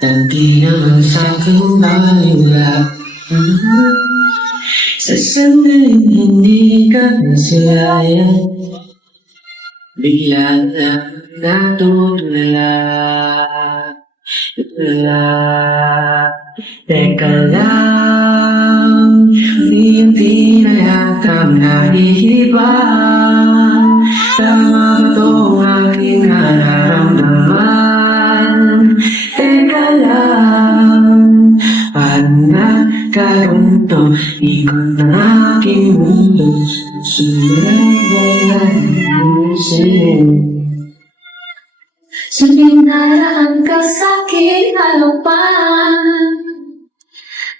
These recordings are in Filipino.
Hindi naman sa'king baliwala. Sa sandaling hindi ka masaya, bigla lang natutulala. Teka lang, hindi na yata nahihiba. Tama ba itong aking nararamdaman? Teka lang, paano nagkaroon to? Ikot ng aking mundo, sumabay ang pusin. Sininalaan ka sa'kin halopan,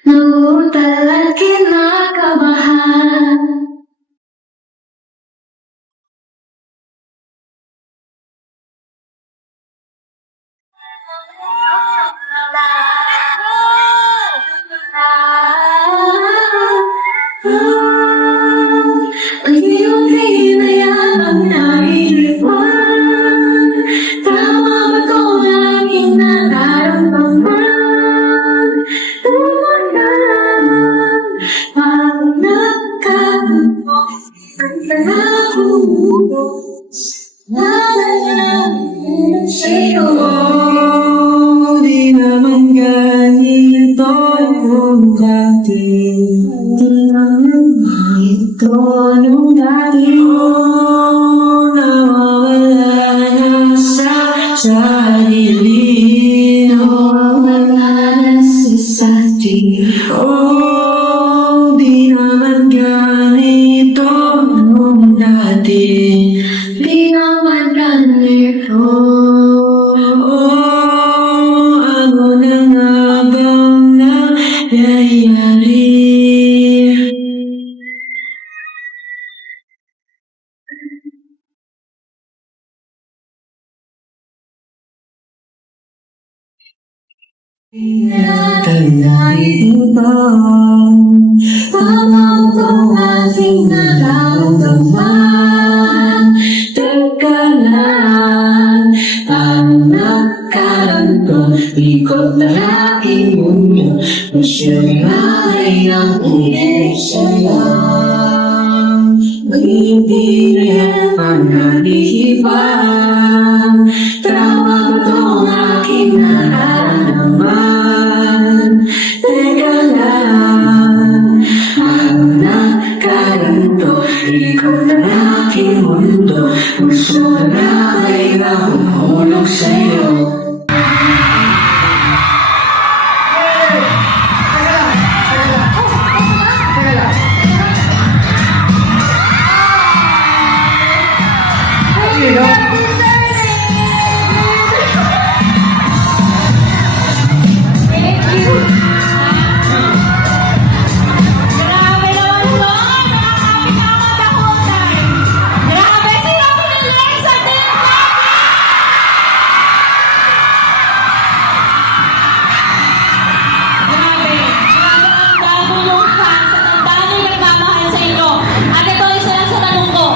nauutal at kinakabahan. Ang iyong hinayang ang nahihirapan. Tama ba itong aking nararamdaman? Tumagal, parang nagkaroon ang pangako. Lalalaman sa'yo. Oh, di naman ganito nung dati. Di naman ganito nung dati. Oh, nawawala na sa sarili. Nawawala na sa sarili. Oh, di naman ganito nung dati. Di naman ganito. Oh, ano na nga bang nangyayari? Tandaan ba? Tama itong aking nararamdaman. Teka lang, paano nagkaroon to? Ikot na aking mundo, masyari ang umisayang. Hindi na yan panalihibang. Tama ba itong aking nararamdaman? Teka lang, paano nagkaroon to? Ikot na aking mundo, gusto na ay nahuhulog sa'yo. Thank you. Grabe naman to. Nakakapit na ako the whole time. Grabe, sino ko nilike sa TikTok? Grabe. Grabe ang dami yung fans at ang dami yung nagmamahal sa inyo. At ito, isa lang sa tanong ko.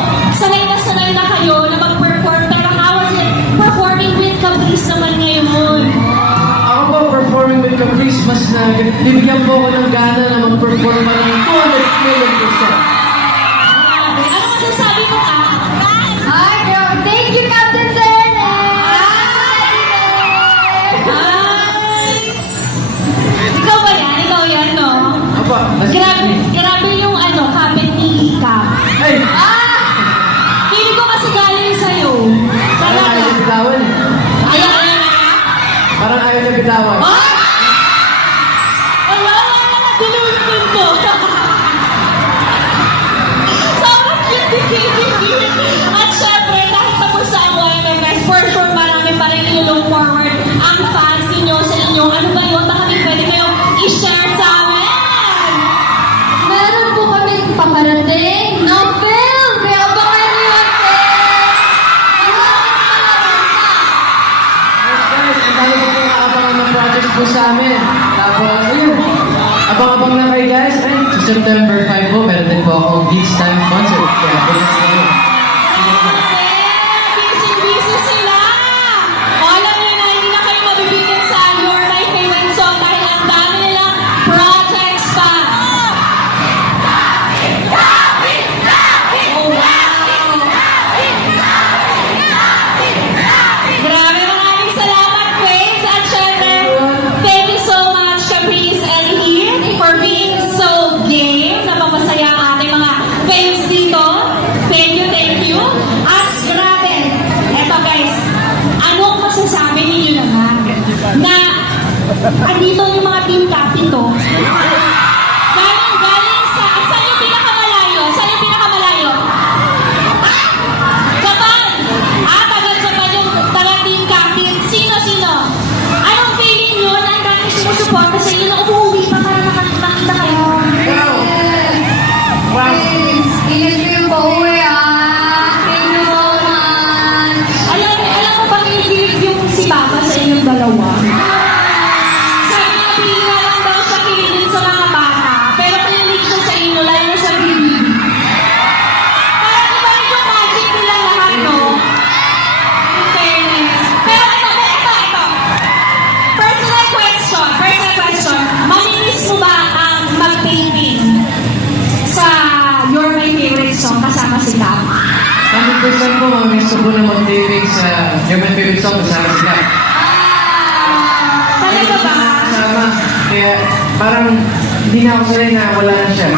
Sanay na kayo na mag-perform, pero how was it performing with Caprice naman ngayon? Ako po, performing with Caprice, mas bibigyan po ako ng gana na mag-perform pa ng 200 million %. Grabe. Ano masasabi mo ka? Hi, girl. Thank you, Captain Sene. Hi. Ikaw ba yan? Ikaw yan, no? Apa, Grabe yung kapit ni Ika. Ay! Feeling ko kasi galing sa'yo. Parang ayaw na bitawan eh. Ayaw na. Parang ayaw na bitawan. Oh! Wala na dilulupin ko. Sobrang cute. At syempre, dahil tapos sa ang YMFS, for sure marami pa rin i-look forward ang fans ninyo sa inyo. Ano ba yun? Baka pwede kayong i-share sa amin. Meron po kami paparating na film. Kaya abangan niyo ang Guys, ang dami ko pong aabangan ng projects po sa amin. Tapos, ayun. Abang-abang na kayo guys. Ay, sa September 5 po, meron din po akong Beach Time concert. Kaya po na kayo. Busy sila. O, alam niyo na, hindi na kayo mabibigyan sa Your My Favorite Andito yung mga team captain to. Galing sa... Saan yung pinakamalayo? Saan yung pinakamalayo? Ah! Japan! Taga-Japan yung taga-team captain. Sino? Anong feeling nyo na ang daming sumusuporta sa inyo na umuwi pa para makita kayo? Wow! Ingat ko yung pauwi Thank you so much. Alam mo ba kinikilig yung si Papa sa inyong dalawa? Sabi nga, bihira lang daw siya kiligin sa mga bata. Pero kinilig siya sa inyo, lalo na sa baby. Parang iba rin yung magic nilang lahat, no? In fairness. Pero ito. Personal question. Mamimiss mo ba ang mag-painting sa You're My Favorite Song kasama si Tap? 100% po, mamiss ko po na mag-taping sa You're My Favorite Song kasama sila. Talaga ba? Kasama. Kaya parang hindi na ako sanay na wala na siya.